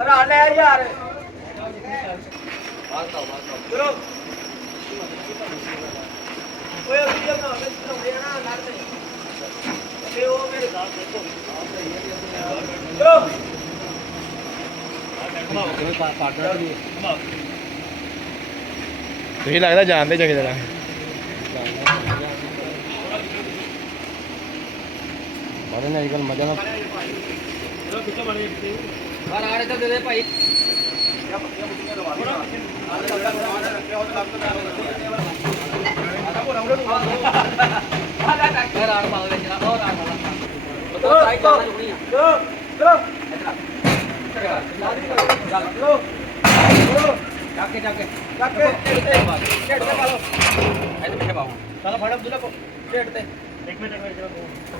ਹਰਾ ਲੈ ਯਾਰ ਚਲੋ ਓਏ ਅਸੀਂ ਜਦ ਨਾ ਬਣਾਉਂਦੇ ਆ ਨਾ ਲੜਦੇ ਤੇ ਉਹ ਮੇਰੇ ਨਾਲ ਦੇਖੋ ਚਲੋ ਤੁਸੀਂ ਲੱਗਦਾ ਜਾਣਦੇ ਚੰਗੀ ਤਰ੍ਹਾਂ ਮਾਰੇ ਨੇ ਅੱਜ ਕੱਲ ਮਜ਼ਾ ਨਾ ਚਲੋ ਕਿੱਥੋਂ ਬਣੇ ਬਾਹਰ ਆੜੇ ਤਾਂ ਦੇ ਦੇ ਭਾਈ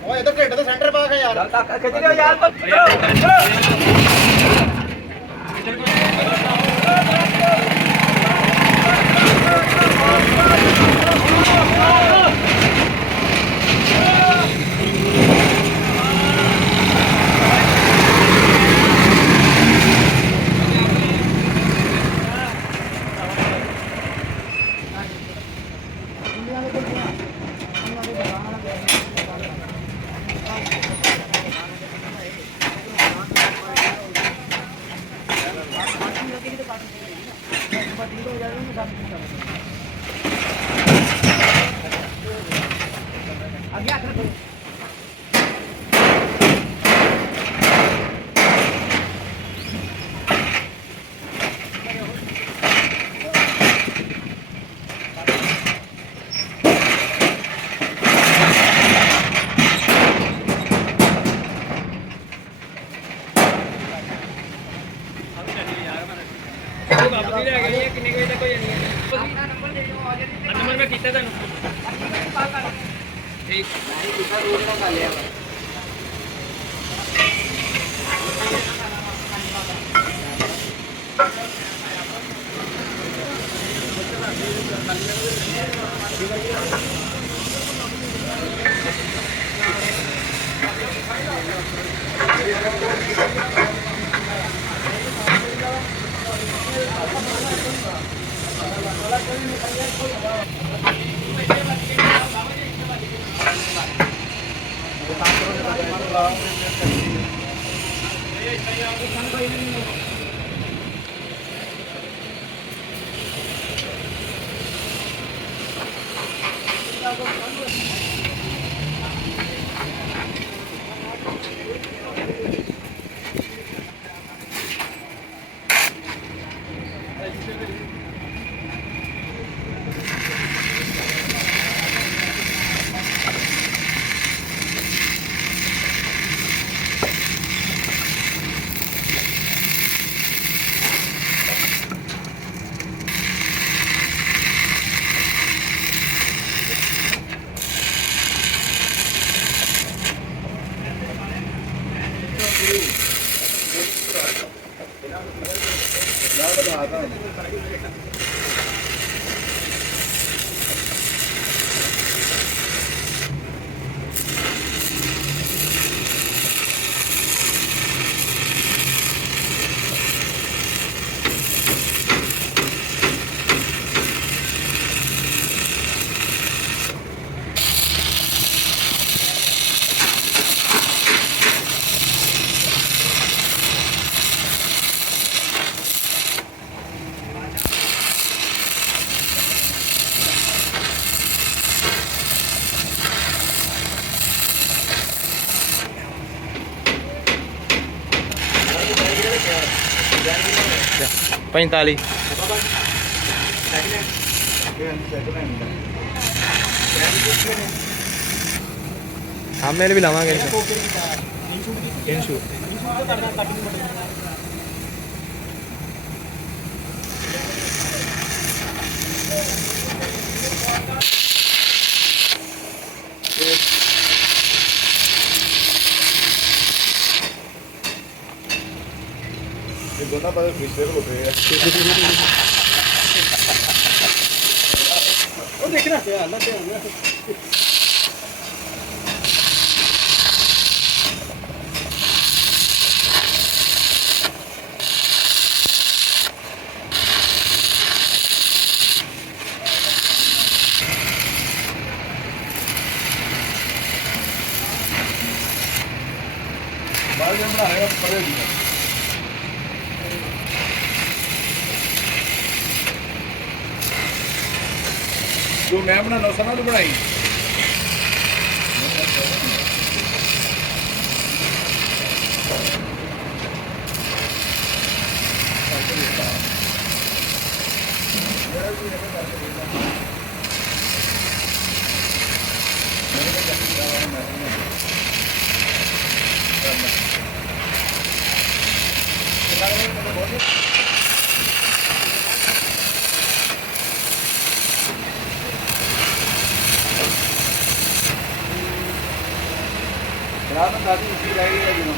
ਓਏ ਇਧਰ ਢਿੱਡ ਤੇ ਸੈਂਟਰ ਪਾ ਕੇ ਯਾਰ ਖਿੱਚ ਲਿਓ ਯਾਰ ਕਿੰਨੇ ਵਜੇ ਤੱਕ ਹੋ ਜਾਣੀ ਹੈ ਨੰਬਰ ਮੈਂ ਕੀਤਾ ਤੁਹਾਨੂੰ ਠੀਕ ਮੈਂ ਕੀਤਾ ਰੋਜ਼ ਦਾ ਕਰ ਲਿਆ पैंताली हम मेरे भी लावांगे ਆਪਾਂ ਦੇ ਪਿੱਛੇ ਖਲੋਤੇ ਆ ਉਹ ਦੇਖਣਾ ਧਿਆਨ ਨਾਲ ਧਿਆਨ ਨਾਲ ਬਾਹਰ ਜੇ ਬਣਾਇਆ ਪਰੇ ਦੀ ਜੋ ਮੈਂ ਬਣਾਉਣਾ ਸਨਾ ਤੂੰ ਬਣਾਈ ਰਾਤ ਨੂੰ ਦਾਦੀ ਉੱਠੀ ਰਹਿ ਗਈ ਹੈ ਜਦੋਂ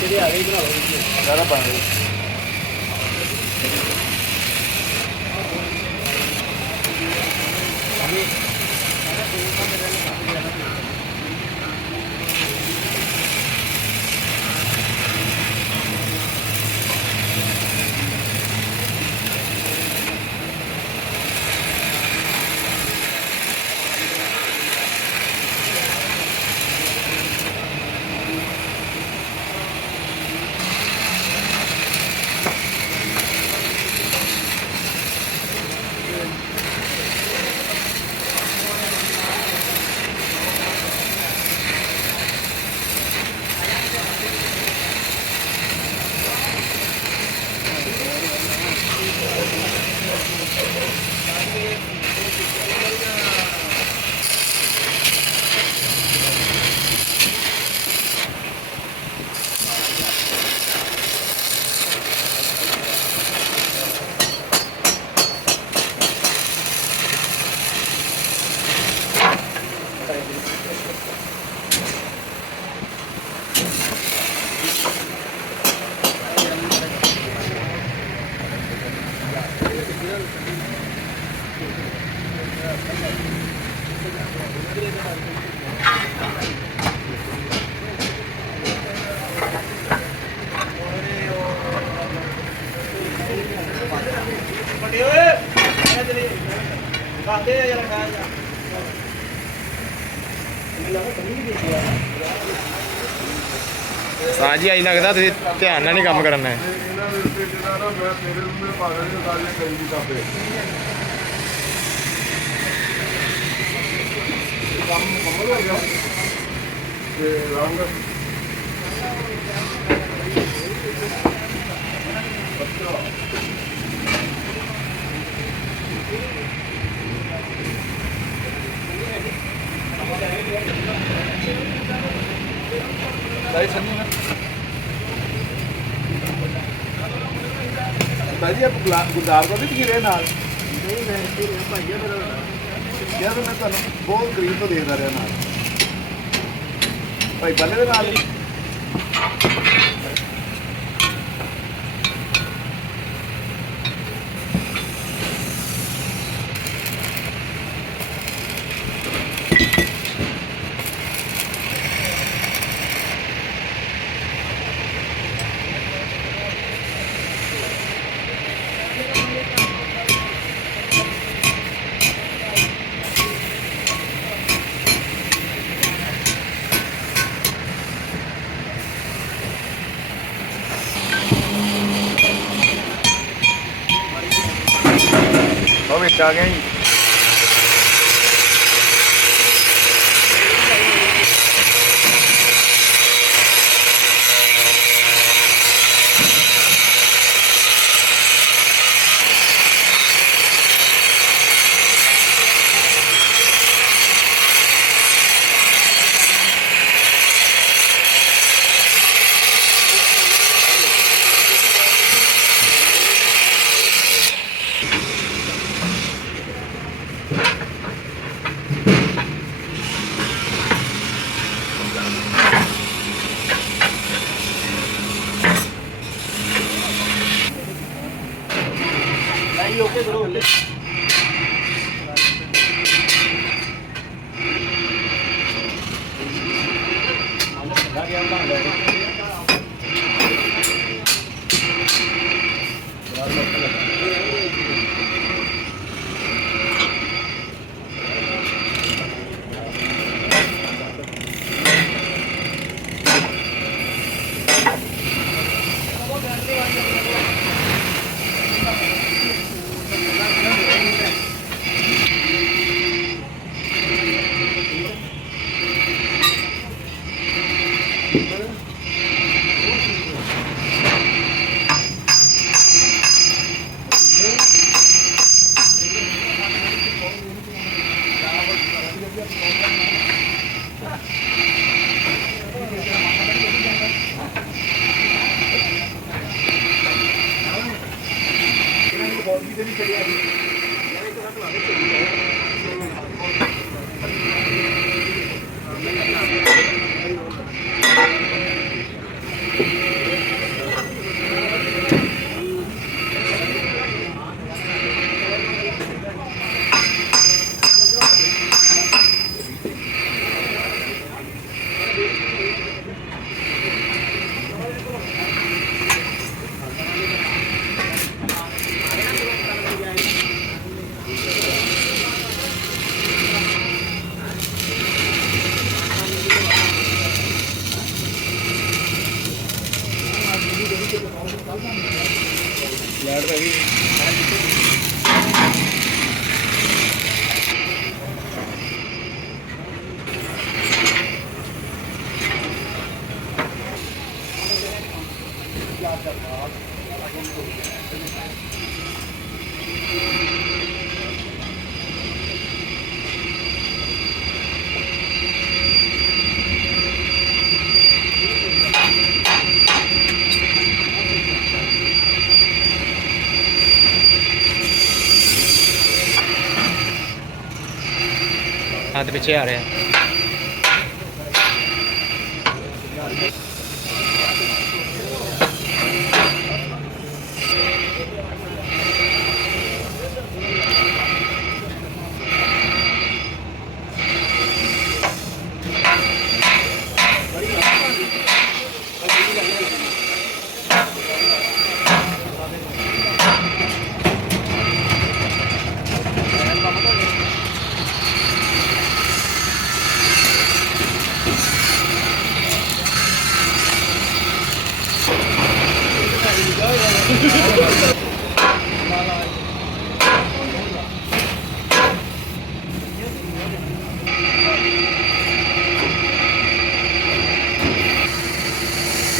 ਕੱਟੇ ਆ ਗਈ ਬਣਾ ਲਓ ਸਾਰਾ ਬਣ ਗਈ ਵੱਡੇ ਓਏ ਆ ਚਲੀ ਖਾਂਦੇ ਆ ਯਾਰ ਖਾ ਜਾ ਮੈਨੂੰ ਲੱਗਾ ਕਮੀ ਨਹੀਂ ਕੀਤੀ ਯਾਰ ਸਾਜੀ ਆਈ ਲੱਗਦਾ ਤੁਸੀਂ ਧਿਆਨ ਨਾਲ ਨਹੀਂ ਕੰਮ ਕਰਨਾ ਹੈ ਇਹਨਾਂ ਦੇ ਉੱਤੇ ਜਿਹੜਾ ਨਾ ਮੈਂ ਤੇਰੇ ਨੂੰ ਮੈਂ ਪਾ ਦੇਣੀ ਸਾਰੀਆਂ ਕਈ ਦੀ ਕਾਪੇ ਕੰਮ ਮੁਕੰਮਲ ਹੋ ਗਿਆ ਤੇ ਰੰਗ ਭਾਈ ਸੰਨੀ ਨਾ ਭਾਜੀ ਆਪ ਗੁਲਦਾਰ ਦਾ ਵੀ ਗਿਰੇ ਨਾਲ ਨਹੀਂ ਮੈਂ ਇੱਥੇ ਰਿਹਾ ਭਾਈਆ ਮੇਰਾ ਯਾਰ ਮੈਂ ਤੁਹਾਨੂੰ ਬਹੁਤ ਗਰੀਬ ਤੋਂ ਦੇਖਦਾ ਰਿਹਾ ਨਾਲ ਭਾਈ ਬੱਲੇ ਦੇ ਨਾਲ ਹੀ ਉਹ ਵਿੱਚ ਆ ਗਿਆ ਜੀ ਹੱਥ ਪਿੱਛੇ ਆ ਰਿਹਾ।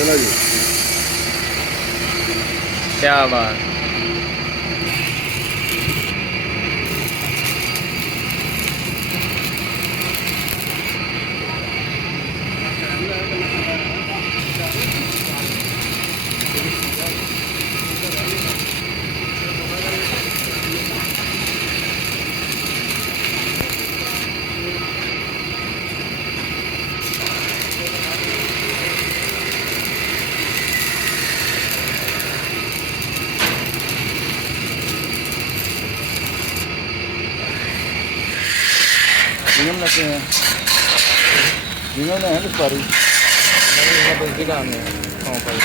चला जी। क्या बात। निगम लगे हैं, निगम है ना सारी। दूसरी काम है भाई।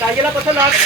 टाइगर ला पत्थर ला के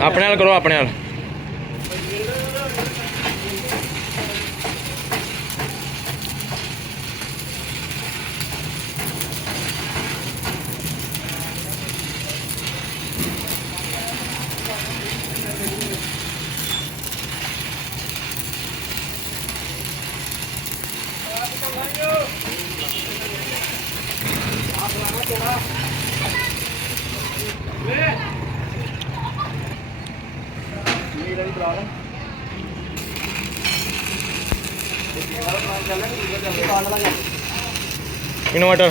ਆਪਣੇ ਨਾਲ ਕਰੋ ਆਪਣੇ ਨਾਲ। इन्वर्टर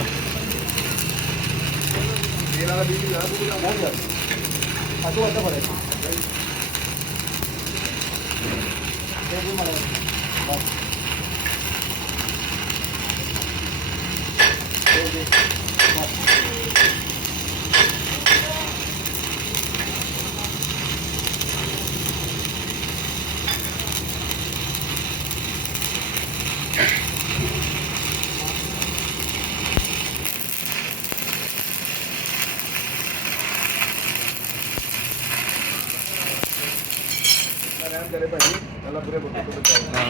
चले भाई चला पूरे बोतल को बचाओ। हाँ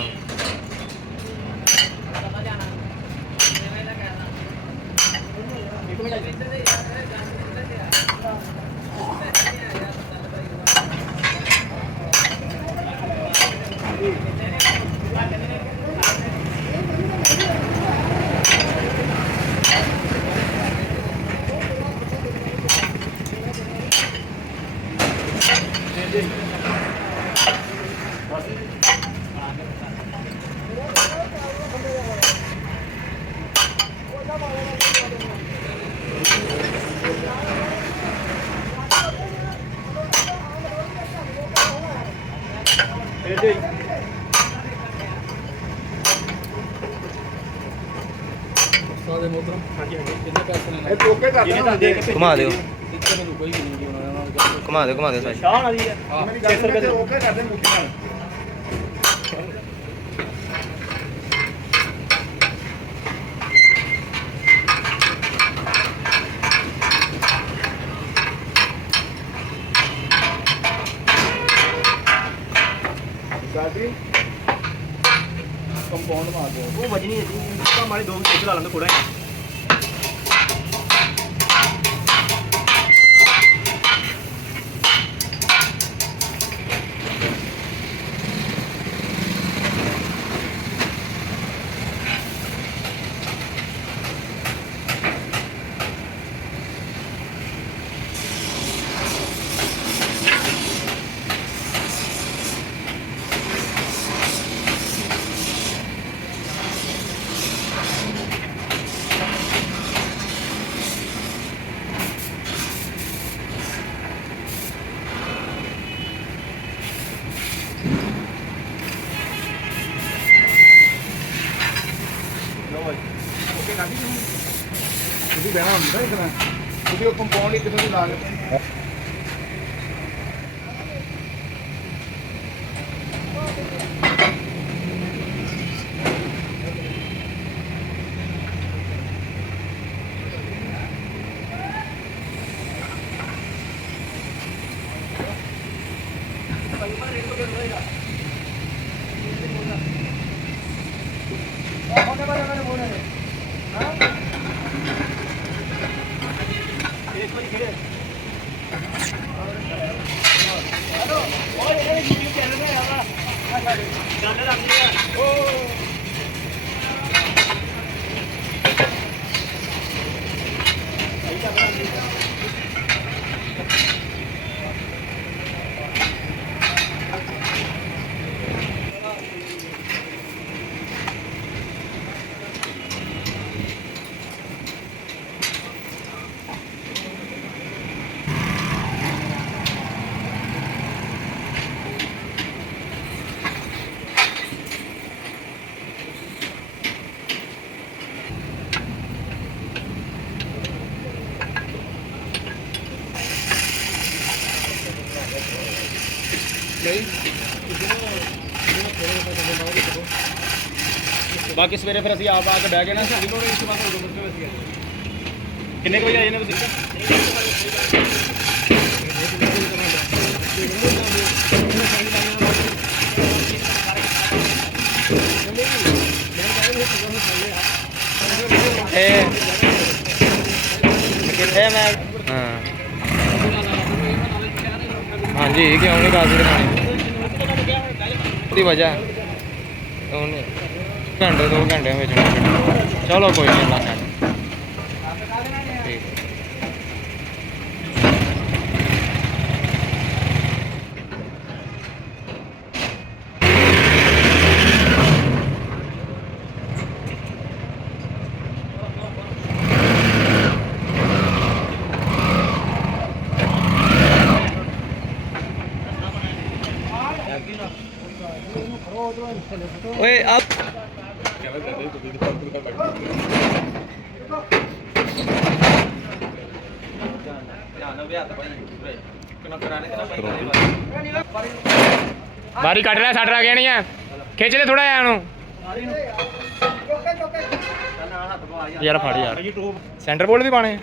सादे मोहतरम हां जी कितने पैसे ने ए टोके कर देना घुमा दो इतने में कोई नहीं होना घुमा दो साइड। ਸ਼ਾਹ ਵਾਲੀ ਹੈ मेरी गल सुन के टोके कर दे मुट्ठी नाल गाड़ी कंपाउंड मार दो ਉਹ ਵਜਣੀ ਹੈ ਤਾਂ ਮਾਰੇ ਦੋ ਵਿੱਚ ਲਾ ਲੈਂਦੇ ਥੋੜਾ ਜਿਹਾ ਤੁਸੀਂ ਬਹਿਣਾ ਹੁੰਦਾ ਇਸ ਤਰ੍ਹਾਂ ਤੁਸੀਂ ਉਹ ਕੰਪਾਊਂਡ ਇੱਕ ਤੋਂ ਲਾ ਕੇ ਬਾਕੀ ਸਵੇਰੇ ਫਿਰ ਅਸੀਂ ਆਪ ਆ ਕੇ ਬਹਿ ਗਏ ਨਾ ਸਾਡੀ ਕੋਲ ਇਸ ਵਾਰ ਕਿੰਨੇ ਕੁ ਵਜੇ ਆਏ ਨੇ ਤੁਸੀਂ ਇਹ ਕਿੱਥੇ ਮੈਂ ਹਾਂ ਹਾਂਜੀ ਕਿਉਂ ਨਹੀਂ ਕਾਸੀ ਦੀ ਵਜ੍ਹਾ ਉਹਨੇ ਘੰਟੇ 2 ਘੰਟੇ ਵਿੱਚ ਚਲੋ ਕੋਈ ਨਹੀਂ ਅੱਲਾ ਖਾਨ ਠੀਕ ਓਏ ਆ ਬਾਰੀ ਕੱਟ ਲੈ ਛੱਡ ਗਿਆ ਨਹੀਂ ਆ ਖਿੱਚ ਲੈ ਥੋੜਾ ਜਿਹਾ ਉਹਨੂੰ ਯਾਰ ਫੜ ਯਾਰ ਸੈਂਟਰ ਬੋਲ ਵੀ ਪਾਣੇ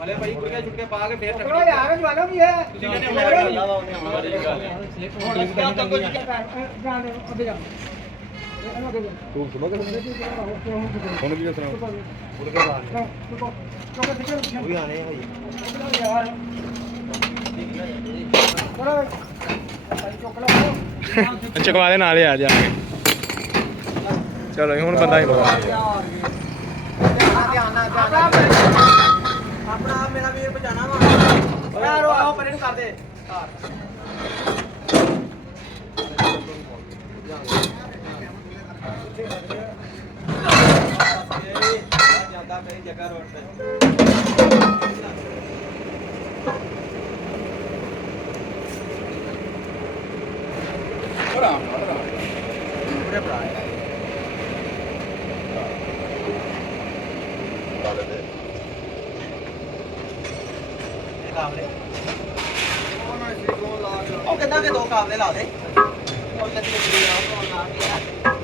ਹਲੇ ਭਾਈ ਕੁੜੀਆਂ ਛੁੱਟ ਕੇ ਪਾ ਕੇ ਫੇਰ ਚਲੋ ਯਾਰ ਜਵਾਨੋ ਵੀ ਹੈ ਤੁਸੀਂ ਕਹਿੰਦੇ ਮੈਂ ਅੱਲਾ ਦਾ ਉਹਨੇ ਹਮਾਰੇ ਗੱਲ ਹੁਣ ਇਸ ਦਾ ਕੋਈ ਜਾਣੇ ਅੱਗੇ ਜਾ ਤੂੰ ਸੁਣੋ ਹੁਣ ਕੀ ਦੱਸਣਾ ਉੜ ਕੇ ਬਾਹਰ ਉਹ ਵੀ ਆਣੇ ਭਾਈ ਯਾਰ ਚਕਵਾ ਦੇ ਨਾਲ ਆ ਜਾ ਕੇ ਚਲੋ ਹੁਣ ਬੰਦਾ ਹੀ ਬੋਲ ਧਿਆਨ ਨਾਲ ਆਪਣਾ ਮੇਰਾ ਵੀਰ ਬਚਾਣਾ ਵਾ ਯਾਰ ਆਓ ਪਰੇ ਨੂੰ ਕਰ ਦੇ ਜਾਂਦਾ ਕਈ ਜਗ੍ਹਾ ਰੋਡ ਤੇ ਪੂਰੇ ਭਰਾ ਹੈ ਉਹ ਕਹਿੰਦਾ ਕਿ 2 ਕਾਬਲੇ ਲਾ ਦੇ ਉਹ ਲੱਗੀ ਲੱਗੀ ਆ ਉਹ ਲਾ ਕੇ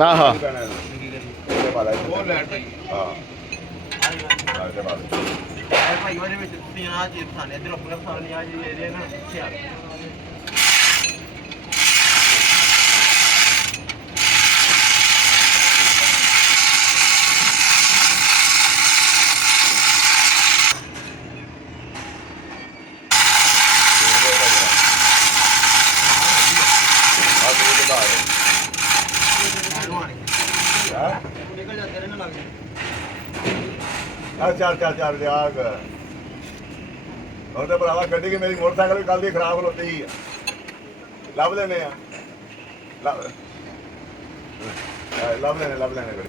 ਆਹਾ ਭਾਈ ਉਹਦੇ ਵਿੱਚ ਤੁਸੀਂ ਆ ਚੀਜ਼ ਖਾਣੇ ਇਧਰ ਆਪਣੇ ਖਾਣੇ ਆ ਜੀ ਇਹਦੇ ਨਾ ਖਿਆਲ ਨਿਕਲ ਜਾਂਦੇ ਰਹਿਣ ਲੱਗ ਚੱਲ ਲਿਆ ਕਰ ਹੁਣ ਤੇ ਭਰਾਵਾ ਗੱਡੀ ਕਿ ਮੇਰੀ ਮੋਟਰਸਾਈਕਲ ਵੀ ਕੱਲ ਦੀ ਖਰਾਬ ਹੋਤੀ ਆ ਲੱਭ ਲੈਨੇ ਆ ਲੱਭ ਲੈਨੇ ਗੱਡੀ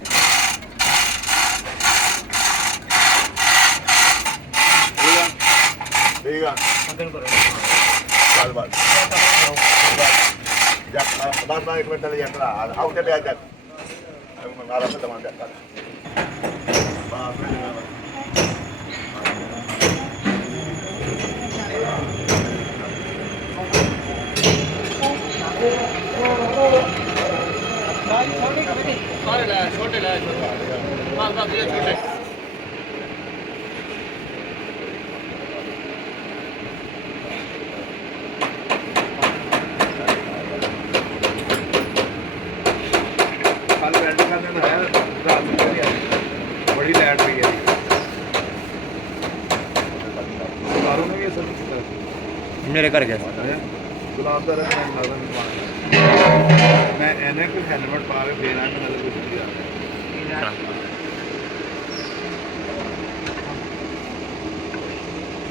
ਠੀਕ ਆ ਖਤਮ ਕਰੋ ਚੱਲ ਬਸ ਬਸ ਇੱਕ ਮਿੰਟ ਲੈ ਜਾ ਆਉ ਤੇ ਬਿਆ ਚੱਲ ਮਾਰਾ ਤੇ ਦਵਾਂ ਚੱਲ ਛੋਟੇ ਲੈ ਮਾਰ ਦਾ ਛੋਟੇ ਕੱਲ ਬੈਠ ਕਰਨੇ ਹੈ ਰਾਤ ਮੇਰੇ ਘਰ ਗਿਆ ਸੀ ਗੁਲਾਬ ਦਾ ਰੰਗ ਮੈਨੂੰ ਲੱਗਦਾ ਮੈਨੂੰ ਪਾਣਾ ਮੈਂ ਇਹਨੇ ਕੋਈ ਹੈਲਮਟ ਪਾ ਕੇ ਫੇਰ ਆਇਆ ਮੈਨੂੰ ਕੁਝ ਨਹੀਂ ਆ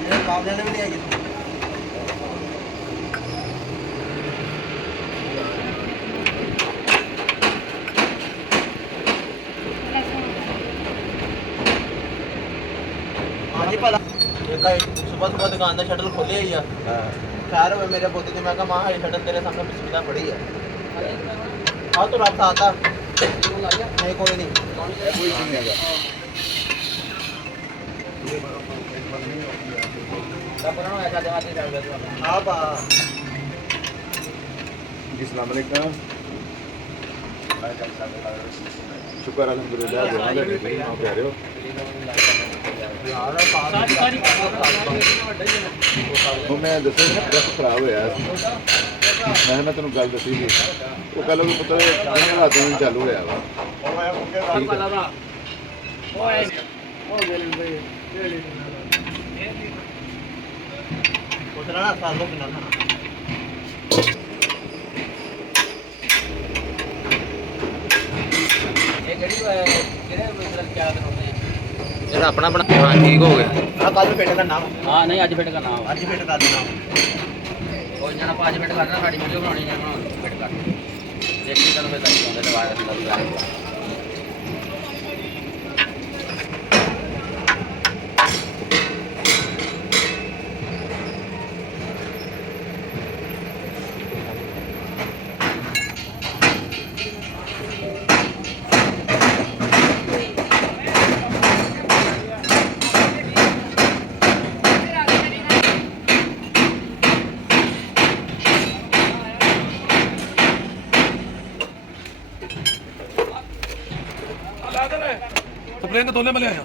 ਇਹ ਬਾਪ ਜਾਨੇ ਵੀ ਨਹੀਂ ਆਈ ਹਾਂਜੀ ਭਲਾ ਇੱਕ ਸੁਬਹ ਸੁਬਹ ਦੁਕਾਨ ਦਾ ਸ਼ਟਲ ਖੋਲਿਆ ਹੀ ਆ खैर मेरे पोते थे मैं कहा माँ शटल तेरे सामने सुविधा पड़ी है हाँ तो रास्ता आता नहीं कोई नहीं कोई नहीं हैगा आप अस्सलाम वालेकुम शुक्र अल्हम्दुलिल्लाह दुआ दे रहे हो कह रहे हो ਉਹ ਮੈਂ ਦੱਸਿਆ ਨਾ ਪ੍ਰੈਸ ਖਰਾਬ ਹੋਇਆ ਸੀ ਮੈਂ ਤੈਨੂੰ ਗੱਲ ਦੱਸੀ ਸੀ ਉਹ ਕੱਲ ਉਹ ਪੁੱਤਰ ਕੰਮ ਰਾਤ ਨੂੰ ਚਾਲੂ ਹੋਇਆ ਵਾ उतरा ना सालों के ना ये गड़ी किरे मतलब क्या करते हैं ਇਹਦਾ ਆਪਣਾ ਬਣਾ ਹਾਂ ਠੀਕ ਹੋ ਗਿਆ हां कल बेटे का नाम ਹਾਂ ਨਹੀਂ ਅੱਜ ਫਿੱਟ ਕਰਨਾ आज बेटे का नाम ਉਹ ਜਣਾ 5 ਮਿੰਟ ਕਰਨਾ ਸਾਡੀ ਵੀਡੀਓ ਬਣਾਉਣੀ ਹੈ ਫਿੱਟ ਕਰ ਦੇਖੀ ਤੁਹਾਨੂੰ ਫਿਰ ਦੱਸ ਦੂੰਗਾ ਤੇ ਬਾਅਦ ਵਿੱਚ स्प्रिंग दोने में ले आया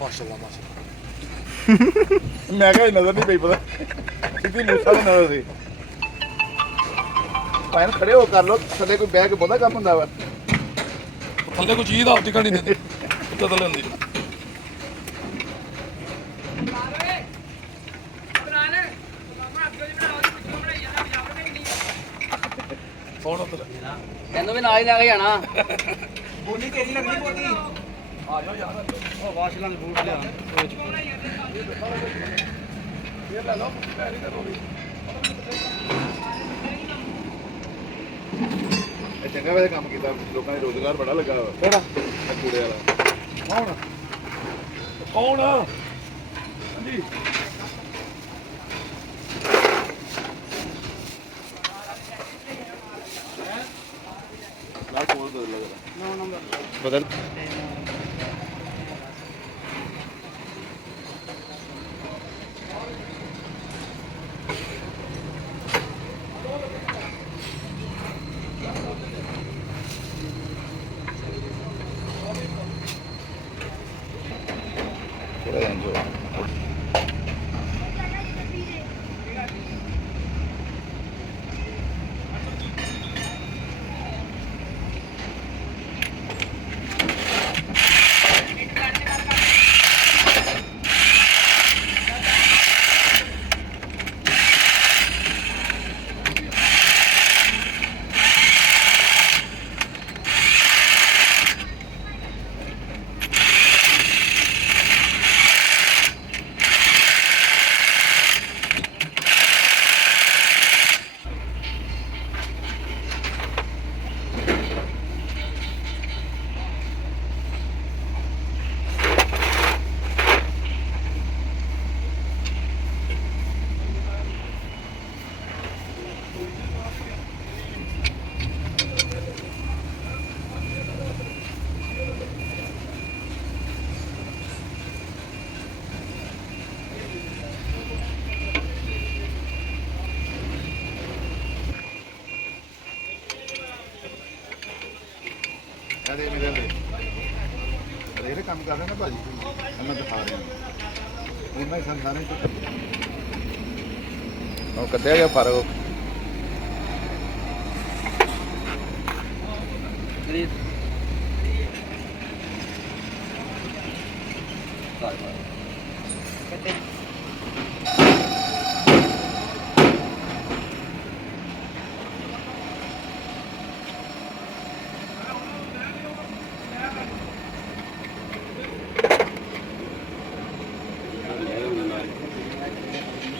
माशाल्लाह माशाल्लाह ਮੈਂ ਕਿਹਾ ਨਜ਼ਰ ਨਹੀਂ ਪਈ ਪਤਾ ਸਿੱਧੀ ਮੂਸਾ ਦੀ ਨਜ਼ਰ ਸੀ ਭਾਈ ਖੜੇ ਹੋ ਕਰ ਲੋ ਥੱਲੇ ਕੋਈ ਬੈਗ ਬਹੁਤਾ ਕੰਮ ਹੁੰਦਾ ਵਾ थल्ले कोई चीज आप टिकट नहीं देती उत्ते थल्ले होंदी कौन उत्ते ਤੈਨੂੰ ਵੀ ਨਾਲ ਹੀ ਲੈ ਕੇ ਜਾਣਾ बोली केरी लगनी पोती आ जाओ यार ओ वाशलन बूट ले ये ले लो पैरी दे दो ਇਹ ਚੰਗਾ ਵੈਸੇ ਕੰਮ ਕੀਤਾ ਲੋਕਾਂ ਨੇ ਰੋਜ਼ਗਾਰ ਬੜਾ ਲੱਗਾ ਵਾ केड़ा ਕੂੜੇ ਵਾਲਾ कौन कौन हां जी ਨਾਲ ਕੋਲ ਬਦਲ ਲੱਗਾ ਬਦਲ ਥੋੜਾ ਜਿਹਾ ਜੋ ਅਰੇ ਮੇਰੇ ਲਈ ਅਰੇ ਕੰਮ ਕਰ ਰਹੇ ਨਾ ਭਾਜੀ ਮੈਂ ਦਿਖਾ ਰਿਹਾ ਉਹਨਾਂ ਹੀ ਸੰਸਾਰੇ ਤੋਂ ਉਹ ਕੱਢਿਆ ਗਿਆ ਫਰਕ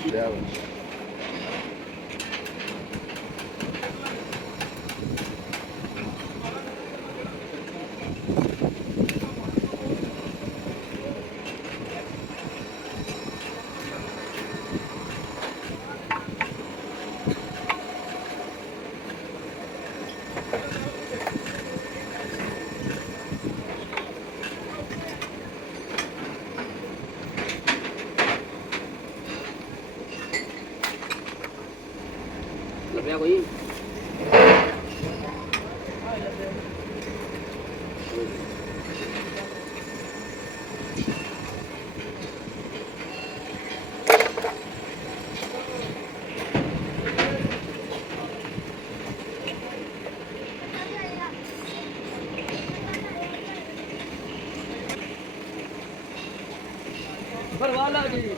ਲਿਆ ਵਾ। ਲੱਭਿਆ ਕੋਈ ਪਰਵਾਹ ਲੱਗ ਗਈ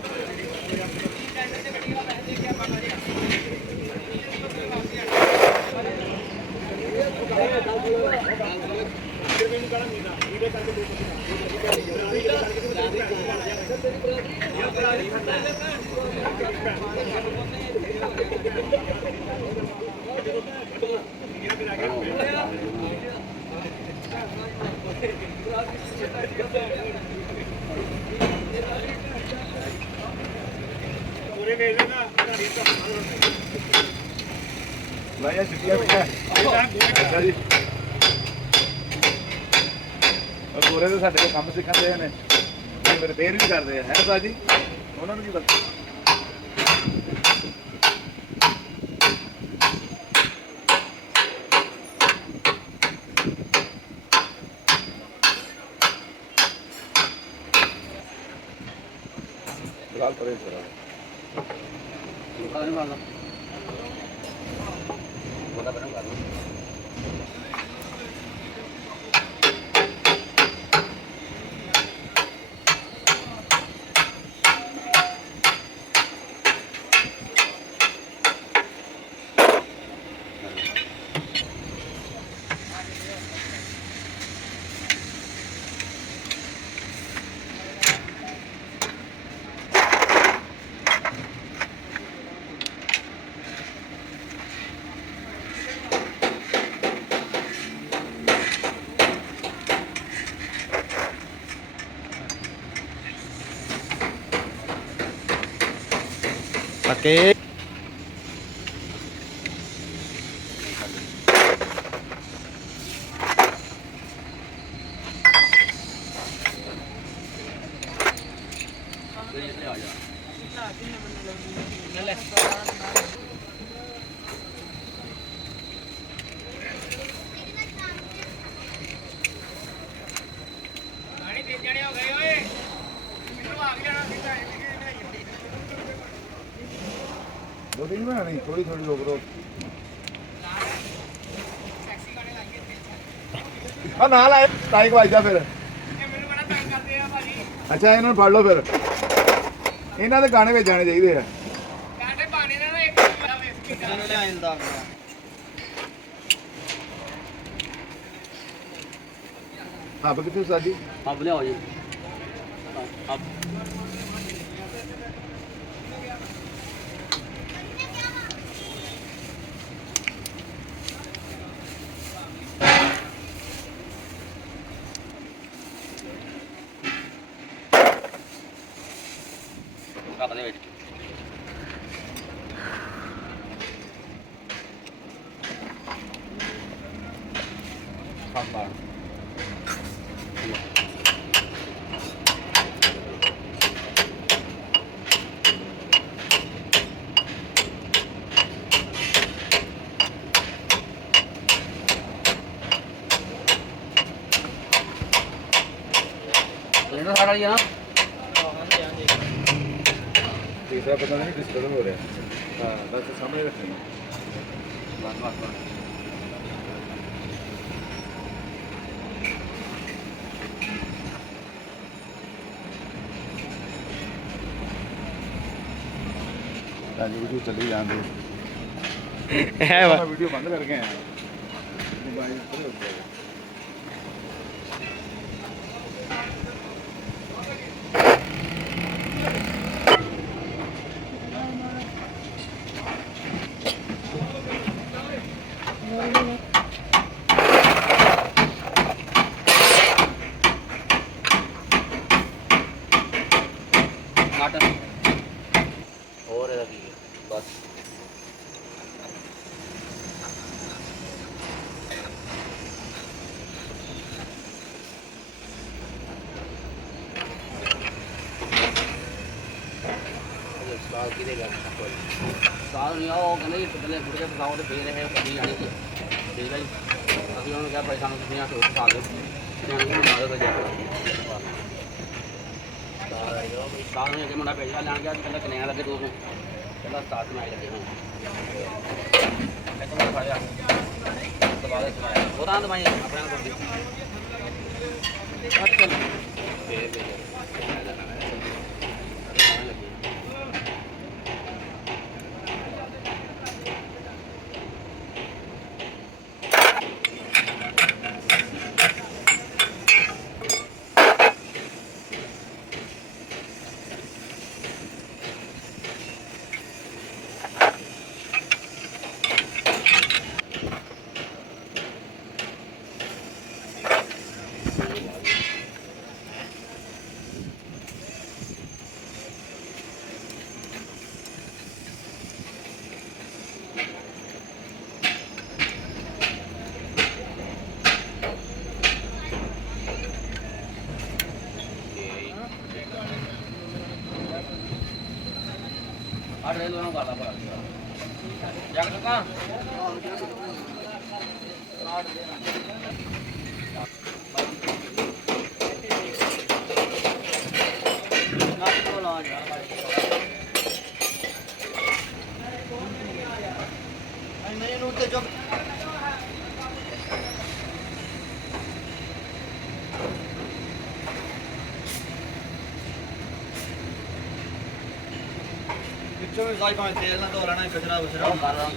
ਲਾਇਆ ਛੁੱਟੀਆਂ ਪਈਆਂ ਅੱਛਾ ਜੀ ਔਰ ਗੋਰੇ ਦੇ ਸਾਡੇ ਕੋਲ ਕੰਮ ਸਿੱਖਣ ਦੇ ਨੇ ਇਹ ਰਿਪੇਅਰ ਵੀ ਕਰਦੇ ਆ ਹੈ ਬਾਜੀ ਉਹਨਾਂ ਨੂੰ ਕੀ ਪਤਾ ਫਿਲਹਾਲ ਪਰੇ ਕਰਾ ਨਹੀਂ ਮਾਰਦਾ ਬੋਲਾ ਬਣਾ ਕਰ Okay. ਦੋ ਦਿਨ ਮੈਂ ਨਹੀਂ ਥੋੜੀ ਥੋੜੀ ਰੋਕ ਰੋਕ ਆ ਨਾਲ ਆਏ ਟਾਈਕ ਵੱਜਦਾ ਫਿਰ ਮੈਨੂੰ ਬੜਾ ਤੰਗ ਕਰਦੇ ਆ ਭਾਜੀ ਅੱਛਾ ਇਹਨਾਂ ਨੂੰ ਫੜ ਲਓ ਫਿਰ ਇਹਨਾਂ ਦੇ ਗਾਣੇ ਵਿੱਚ ਜਾਣੇ ਚਾਹੀਦੇ ਆ ਸਾਡੇ ਬਾਣੇ ਦਾ ਨਾ ਇੱਕ ਲਿਆਂਦਾ ਹੱਬ ਕਿੱਥੇ ਸਾਡੀ ਆਪ ਲਿਆਓ ਜੀ ਆਪ ਕੱਪ ਦੇ ਵਿੱਚ ਖਾਂਬਾ ਇਹਨਾਂ ਸਾਰਾ ਹੀ ਆ ਤੀਸਰਾ ਪਤਾ ਨਹੀਂ ਡਿਸਟਰਬ ਹੋ ਰਿਹਾ ਹਾਂ ਬਸ ਸਾਹਮਣੇ ਰੱਖਣਾ ਬਸ ਬਸ ਬਸ ਤਾਂ ਜੀ ਵੀਡੀਓ ਚੱਲੀ ਜਾਂਦੀ ਹੈ ਵਾ ਮੈਂ ਵੀਡੀਓ ਬੰਦ ਕਰਕੇ ਆਇਆ ਮੋਬਾਈਲ ਉੱਪਰ ਹੋ ਗਿਆ ਹੋਰ ਇਹਦਾ ਕੀ ਹੈ ਬਸ ਸਾਲ ਕਿਹਦੇ ਗੱਲ ਸਾਲ ਨਹੀਂ ਉਹ ਕਹਿੰਦੇ ਪਹਿਲੇ ਗੁੜੇ ਫਸਾਓ ਤੇ ਫੇਰ ਇਹ ਕੱਢੀ ਜਾਣੀ ਹੈ ਠੀਕ ਹੈ ਜੀ ਅਸੀਂ ਉਹਨੂੰ ਕਿਹਾ ਪੈਸਾ ਨੂੰ ਤੁਸੀਂ ਆ ਸੋਚ ਪਾ ਦਿਓ ਤੇ ਉਹਨੂੰ ਬਣਾ ਦਿਓ ਸਾਲ ਨੂੰ ਜੇ ਮੁੰਡਾ ਪੈਸਾ ਲੈਣ ਗਿਆ ਕਹਿੰਦਾ ਕਿੰਨੇ ਲੱਗੇ ਦੋ ਨੂੰ ਕਹਿੰਦਾ 7 ਨਾਲ ਲੱਗੇ ਹੁਣ ਇੱਕ ਵਾਰ ਫੜਿਆ ਦੁਬਾਰਾ ਸੁਣਾਇਆ ਉਹਦਾ ਦਵਾਈ ਆਪਣੇ ਨਾਲ ਕਰਦੀ ਅੱਛਾ ਫੇਰ आठ ले लो ना काला पड़ा जाकर तो कहाँ नहीं नूते जो पिछों में साई पाँच तेल ना तो लाना है कचरा बचरा कर रहा हूँ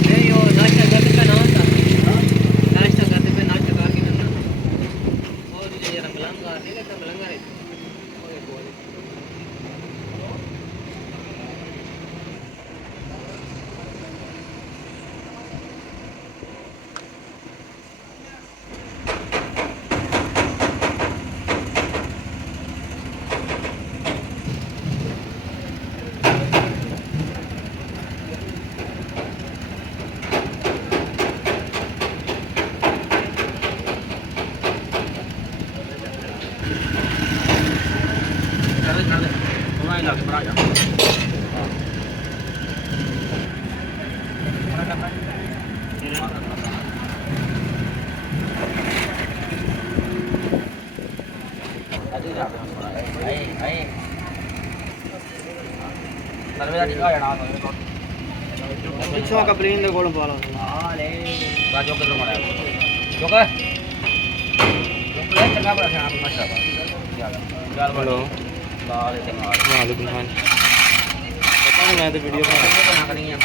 नहीं वो नाश्ता करते पे नाश्ता करते पे नाश्ता करके ना और ये रंगलांगा नहीं लगता रंगलांगा है पिछवा का प्लेन दे कोल पाला हां ले राजो के मारा जो का प्लेन चंगा पर आप माशाल्लाह यार बोलो लाल ते मार वालेकुम सलाम पता नहीं मैं तो वीडियो बना करनी है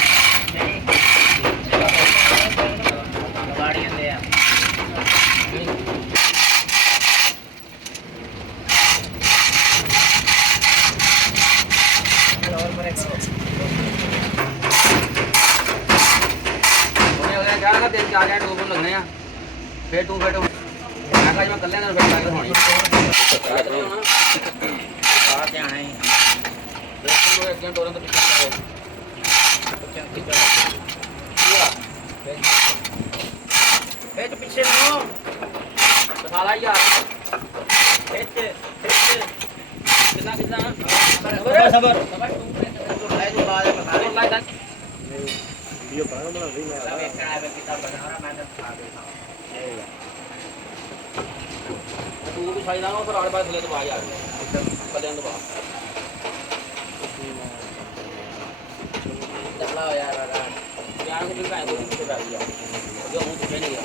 गाड़ियां ले आ और पर एक्सप्रेस जाना तीन चार जने टूब लगने हैं फिर टू मैं कल कल्ले ना फिर लाइव होनी बाहर जाना है दोस्तों लोग एक घंटे और तो पीछे पीछे नो साला यार कितना कितना सबर वीडियो बना रही है मैं क्या किताब बना रहा मैं दिखा देता हूं तू भी सही ना हो पर आड़ बार ले तो भाई आ गया कल्याण तो बाहर डबला यार यार को भी पाए तो बैठ गया जो हूं तो नहीं गया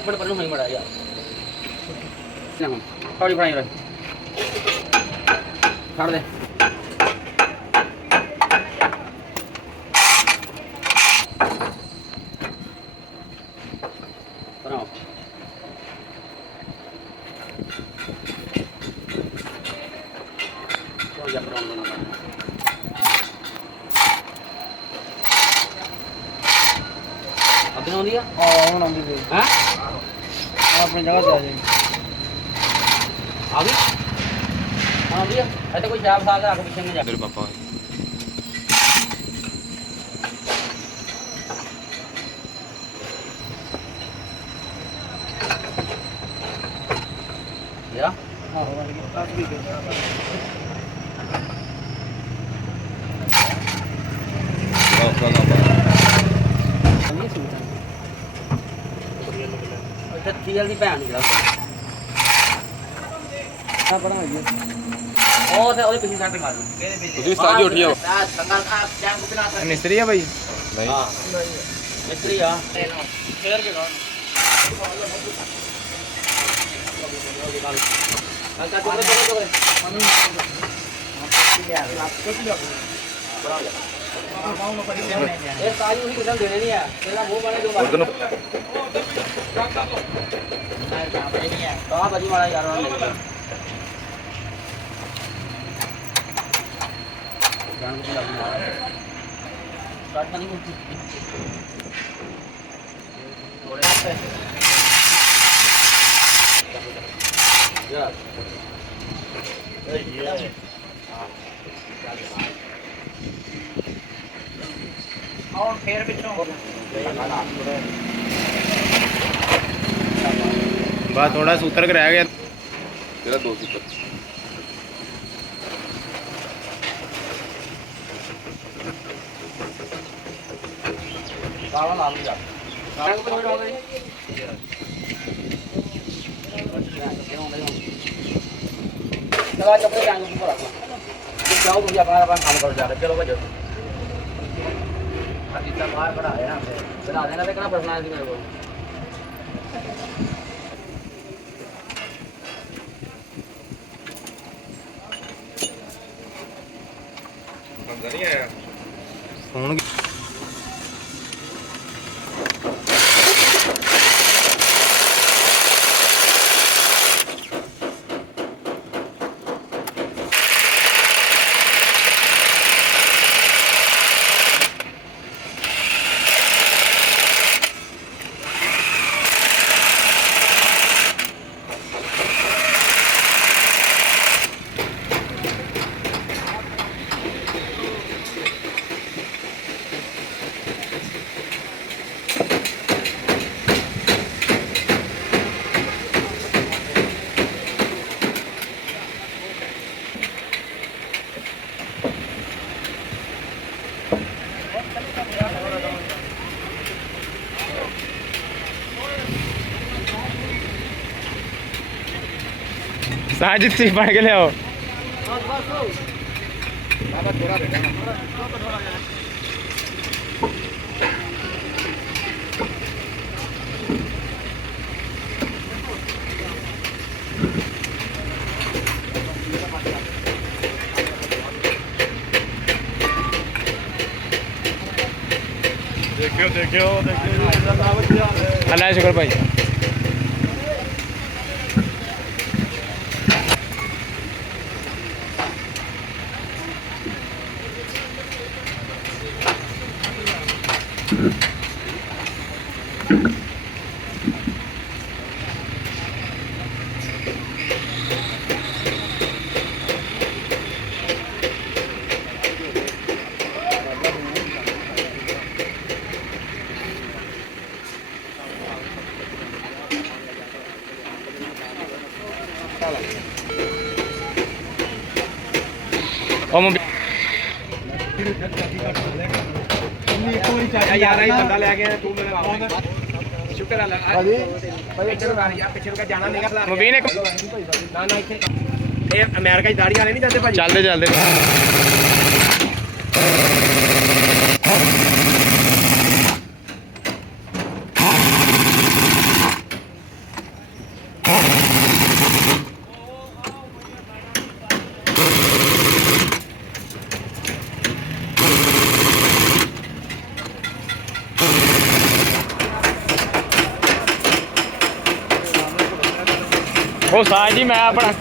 ਬੜ ਪਰ ਨੂੰ ਹੋਈ ਮੜਾ ਯਾਰ ਨਾ ਹੁਣ ਥੋੜੀ ਬਣਾਈ ਰਹਿ ਛੱਡ ਦੇ ਬਣਾਓ ਕੋਈ ਯਾਰ ਬਣਾਉਣਾ ਅਬੇ ਆਉਂਦੀ ਆ ਹੁਣ ਆਉਂਦੀ ਸੀ ਹੈ ਆਪਣੀ ਜਗ੍ਹਾ ਤੇ ਆ ਜਾਏ ਆ ਗਈ ਆਉਂਦੀ ਆ ਇੱਥੇ ਕੋਈ ਸ਼ਾਪ ਸਾਹ ਰੱਖ ਪਿੱਛੇ ਨੂੰ ਜਾ ਤੇਰੇ ਪਾਪਾ ਯਾ ਆਹੋ ਵਾਲੀ ਦੱਸ ਵੀ ਗਏ ਨਹੀਂ ਸੂਟ ਇੱਥੇ ਥੀਲ ਦੀ ਭੈਣ ਜਿਹੜਾ ਆ ਬਣਾ ਹੋਈ ਉਹ ਤੇ ਉਹਦੇ ਪਿੱਛੇ ਸੈੱਟ ਮਾਰ ਲਓ ਤੁਸੀਂ ਸਾਜੀ ਉੱਠ ਜਾਓ ਮਿਸਤਰੀ ਆ ਭਾਈ ਹਾਂ ਮਿਸਤਰੀ ਆ ਫੇਰ ਕੇ ਗਾ ਹਲਕਾ ਚੋਲੇ ਇਹ ਸਾਰੀ ਉਹੀ ਕਿਦਾਂ ਦੇਣੇ ਨਹੀਂ ਆ ਤੇਰਾ ਮੂੰਹ ਬਣੇ ਜੋ ਉਧਰ ਨੂੰ ਆ ਬਾਜੀ ਵਾਲਾ ਯਾਰ ਉਹਨਾਂ ਨੇ ਜਾਨ ਕੁਝ ਲੱਗਣਾ ਕੱਟ ਨਹੀਂ ਹੁੰਦੀ ਥੋੜੇ ਹੱਥ ਯਾਰ ਆਉਣ ਫੇਰ ਪਿੱਛੋਂ ਬਸ ਥੋੜਾ ਸੂਤਰ ਕ ਰਹਿ ਗਿਆ ਤੇਰਾ 2 ਸੂਤਰ ਕਾਲਾ ਲਾ ਲਿਆ ਕਾਲਾ ਕੋ ਕੋਈ ਡੋਲੇ चला कपड़े टांग ऊपर रख जाओ तुम अपना अपना काम करो जा रहे चलो भाई अभी तक बाहर बड़ा है यहाँ पे बना देना देखना पड़ना है मेरे को ਫੋਨ साजिद से पढ़ के ले आओ ਦੇਖਿਓ ਦੇਖਿਓ ਦੇਖਿਓ अल्लाह शुक्र भाई ਯਾਰ ਇਹ ਬੰਦਾ ਲੈ ਕੇ ਤੂੰ ਮੇਰੇ ਆਉਂਦਾ ਸ਼ੁਕਰ ਅੱਲਾ ਭਾਜੀ ਇੱਧਰ ਆ ਯਾਰ ਪਿੱਛੇ ਨੂੰ ਜਾਣਾ ਨਹੀਂਗਾ ਭਲਾ ਮੁਬੀਨ ਇੱਕ ਨਾ ਨਾ ਇੱਥੇ ਇਹ ਅਮਰੀਕਾ ਦੀ ਦਾੜੀ ਵਾਲੇ ਨਹੀਂ ਜਾਂਦੇ ਭਾਜੀ ਚੱਲਦੇ ਚੱਲਦੇ ਉਹ ਸਾਜ ਜੀ ਮੈਂ ਆਪਣਾ